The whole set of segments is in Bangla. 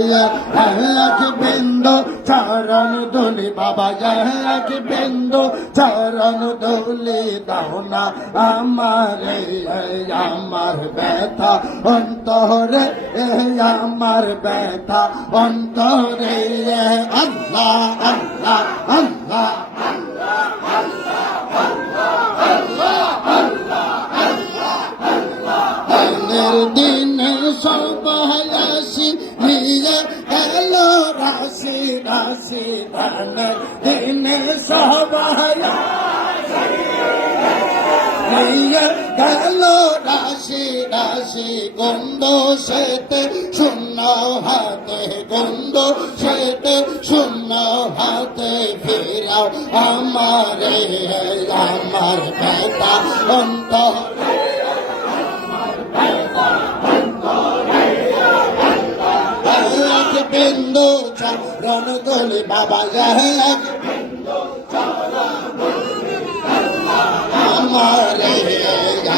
এক বিন্দু চরণ ধুলি বাবা এক বিন্দু চরণ ধুলি দাও না আমারে আমার ব্যথা অন্তরে আমার ব্যথা অন্তরে আল্লাহ আল্লাহ আল্লাহ দিনে সবাই আসি নিয়ে গেল রাশি রাশি ধানের দিনে সবাই নিয়ে গেল রাশি রাশি গন্ধ সেতে শূন্য হাতে গন্ধ সেতে শূন্য হাতে ফিরাও আমারে আমার ব্যথা অন্তরে বিন্দু চরণ ধুলি বাবা এক আমারে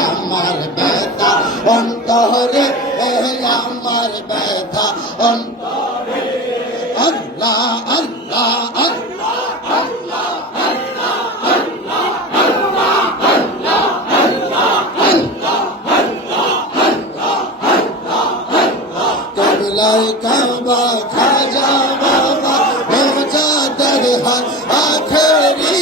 আমার ব্যথা অন্তরে আমার ব্যথা অন্তরে আল্লাহ আল্লাহ আল্লাহ আল্লাহ কাবা খাজা বাবা ভোজা দরহার আখেরি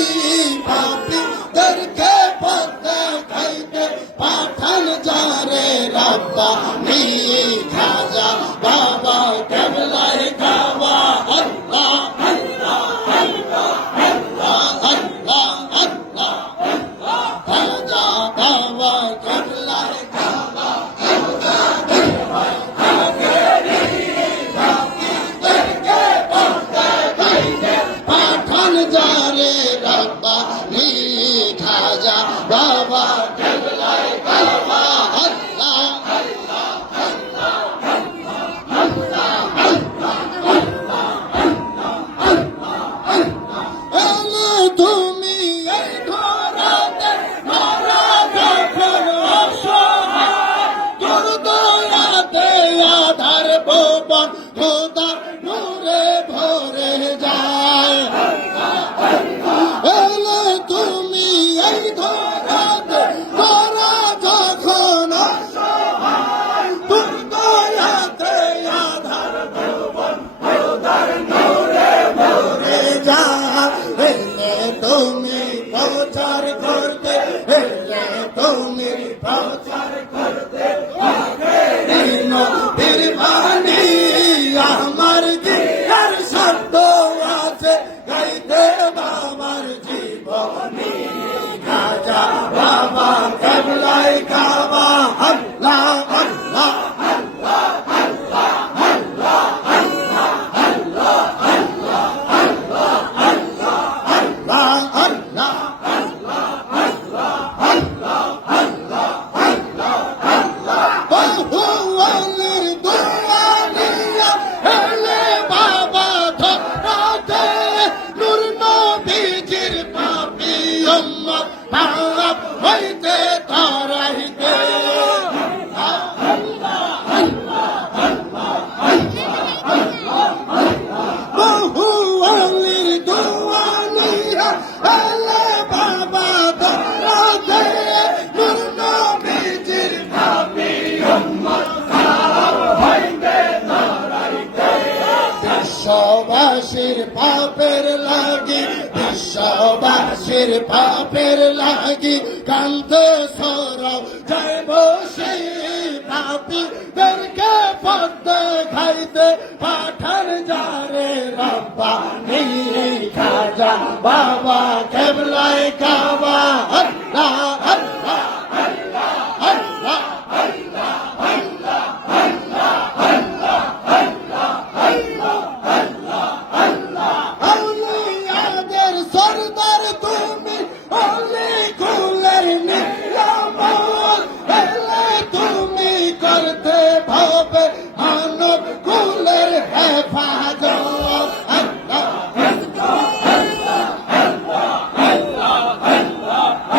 পাপি দরকে পদ্মা খাইতে পাঠান যারে রাব্বা নি খাজা বাবা কেবলায় কাবা আল্লাহ আল্লাহ আল্লাহ আল্লাহ আল্লাহ আল্লাহ খাজা বাবা কেবলায় কাবা যারে রাব্বা নি খাজা বাবা কেবলায় কাবা আল্লাহ আল্লাহ আল্লাহ আল্লাহ আল্লাহ তুমি এই ঘরাতে মারা যখন অসহায় তোর দয়াতে আধার ভুবন খোদার নূরে ভরে যায় তুমি এই ধরাতে ধরা যখন তোর দয়াতে আধার ভুবন খোদার নূরে ভরে যায় তুমি প্রচার করতে তুমি প্রচার করতে নবীর বাণী আমার জিয়ার শব্দ আছে গাইতে বাবার জীবনী খাজা বাবা কেবলায় কাবা আল্লাহ আল্লাহ আল্লাহ আল্লাহ আল্লাহ আল্লাহ আল্লাহ আল্লাহ আল্লাহ আল্লাহ আল্লাহ আল্লাহ আল্লাহ আল্লাহ আল্লাহ আল্লাহ আল্লাহ বহু আলির দোয়া নিয়া এলে বাবা ধরাতে নূর নবীজির পাপী উম্মত পাপ হইতে তারাইতে বহু আলির দোয়া নিয়া এলে বাবা ধরাতে নূর নবীজির পাপী উম্মত পাপ হইতে তারাইতে বিশ্ববাসীর পাপের লাগি বিশ্ববাসীর পাপের লাগি কান্ত সরাও যাই বসে পাপি দরকে পদ্মা খাইতে পাঠান যারে রাব্বা নি খাজা বাবা কেবলায় কাবা আল্লাহ আল্লাহ আল্লাহ আল্লাহ আল্লাহ আল্লাহ আল্লাহ আল্লাহ আল্লাহ আল্লাহ আল্লাহ আউলিয়াদের সরদার তুমি অলি কুলের নিয়ামত এলে তুমি করতে ভাবে মানব কুলের হেফাজত আল্লাহ আল্লাহ আল্লাহ আল্লাহ আল্লাহ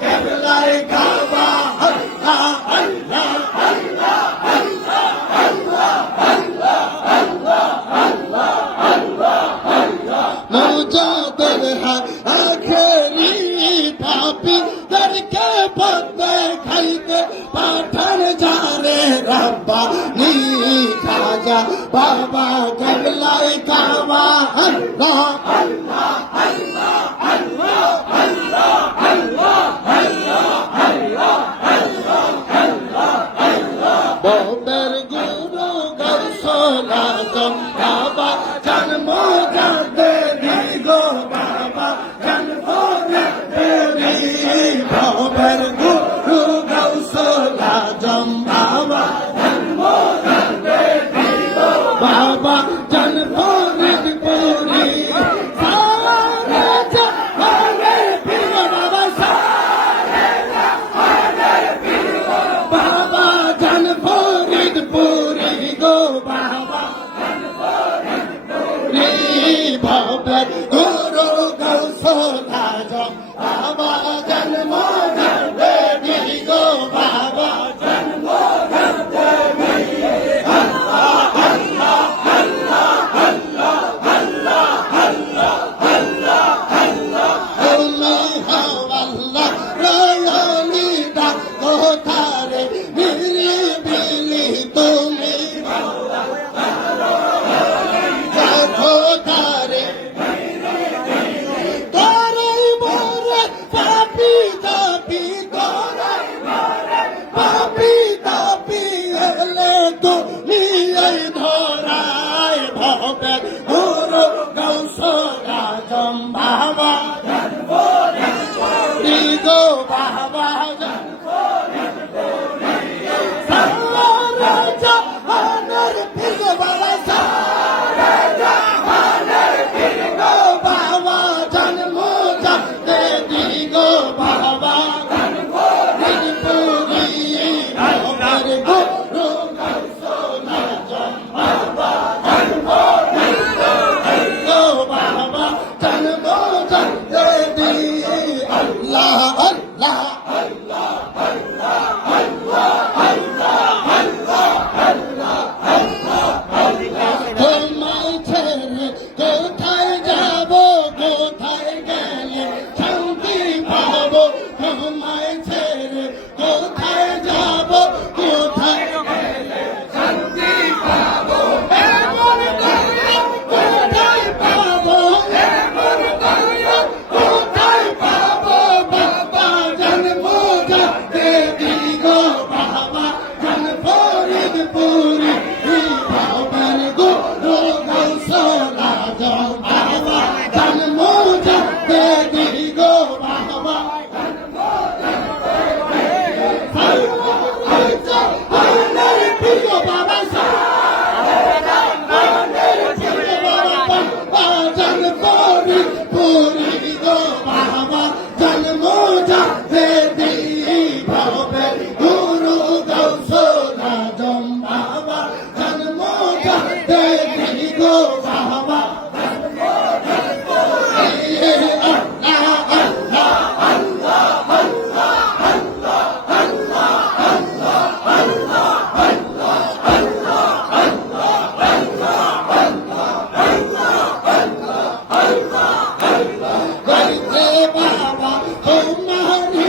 কেবলাই কাবা আল্লাহ আল্লাহ মুজাদের আখেরি পাপি দরকে পদ্মে খাইতে পাঠান যারে রব্বা নি খাজা বাবা কেবলাই কাবা আল্লাহ আল্লাহ আল্লাহ আল্লাহ আল্লাহ আল্লাহ আল্লাহ আল্লাহ আল্লাহ আল্লাহ ববের গুরু গৌসল আজম বাবা জন্ম জানতে দিগো বাবা জন্ম জানতে ববের গুরু গৌসল আজম বাবা জন্ম জানতে দিগো বাবা জন্ম পুরি সারে জাহানে পীর বাবা সারে জাহানে পীর বাবা জন্ম পুরি গো বাবা ভবের গুরু গৌসল আজম বাবা জন্ম জানতে দিগো বাবা জন্ম জানতে আল্লাহ আল্লাহ আল্লাহ আল্লাহ আল্লাহ আল্লাহ আল্লাহ আল্লাহ তুমি আল্লাহ রয়ানি দা কোথারে বিলি বিলি তুমি কোথারে তোরে মোরে পাপি তাপি তোরে মোরে পাপি তাপি এলে তুমি এই ধরায় ভবে গুরু গৌসল আজম বাবা জন্ম দিগো বাবা সারা জাহানের পীর বাবা সারা জাহানের পীর গো বাবা জন্ম জানতে দিগো বাবা জন্ম পুরি ভবের গুরু গৌসল আজম বাবা জন্ম দিগো বাবা জন্ম জানতে দি আল্লাহ আল্লাহ আল্লাহ আল্লাহ আল্লাহ আল্লাহ আল্লাহ আল্লাহ তোমায় ছেড়ে কোথায় যাব কোথায় গেলে শান্তি পাবো তোমায় ছেড়ে কোথায় যাব কোথায় গেলে শান্তি পাবো এমন দয়াল কোথায় পাবো এমন দয়াল কোথায় পাবো বাবা জন্ম জানতে দিগো বাবা জন্ম পুরি ভবের গুরু গৌসল আজম বাবা জন্ম জানতে দিগো বাবা জাহানের পীর বাবা সারে জাহানের পীর বাবা জন্ম পুরি গো বাবা জন্ম জানতে দি ভবের গুরু গৌসল আজম বাবা জন্ম জানতে দিগো বাবা গরিবে বাবা তোমারি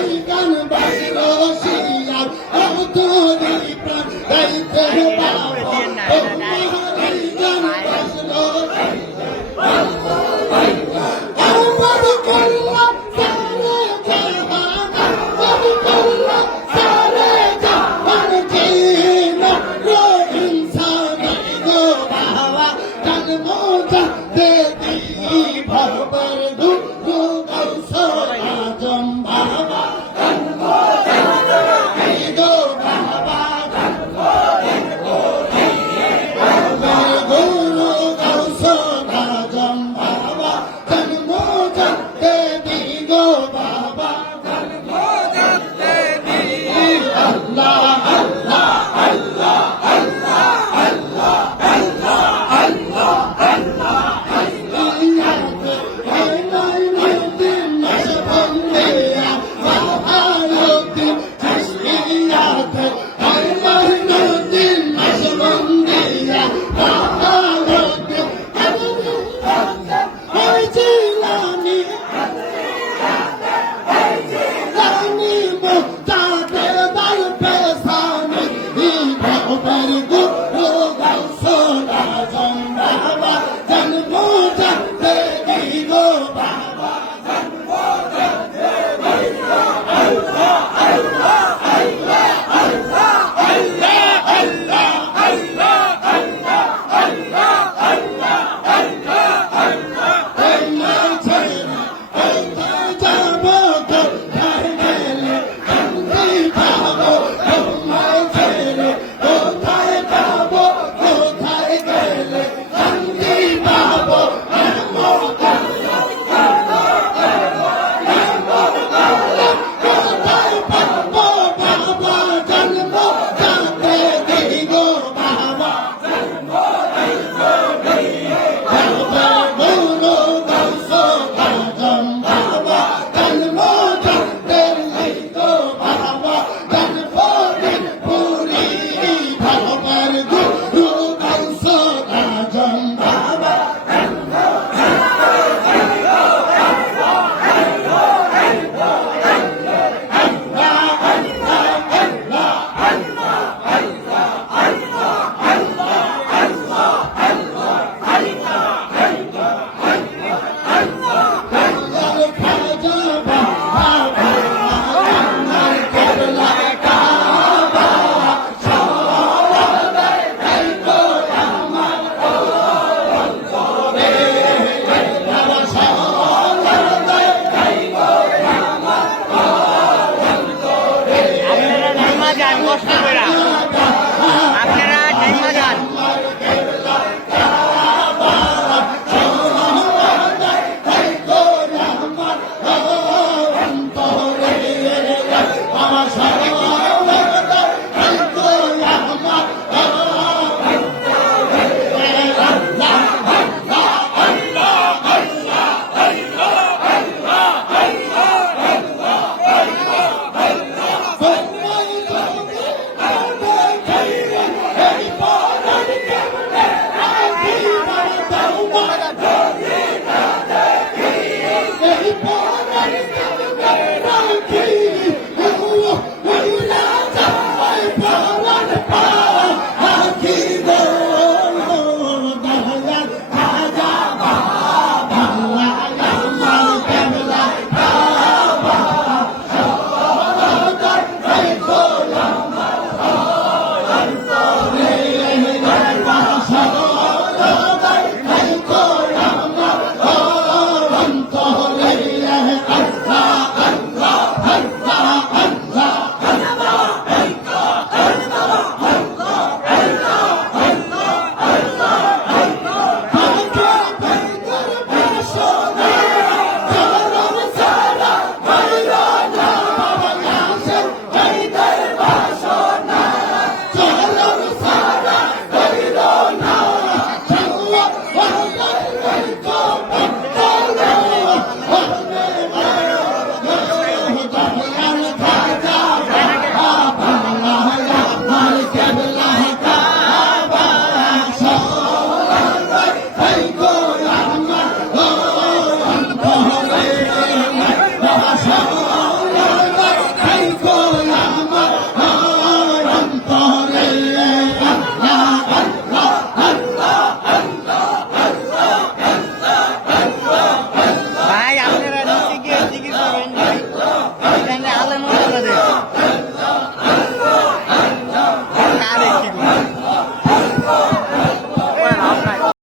যান কষ্ট করে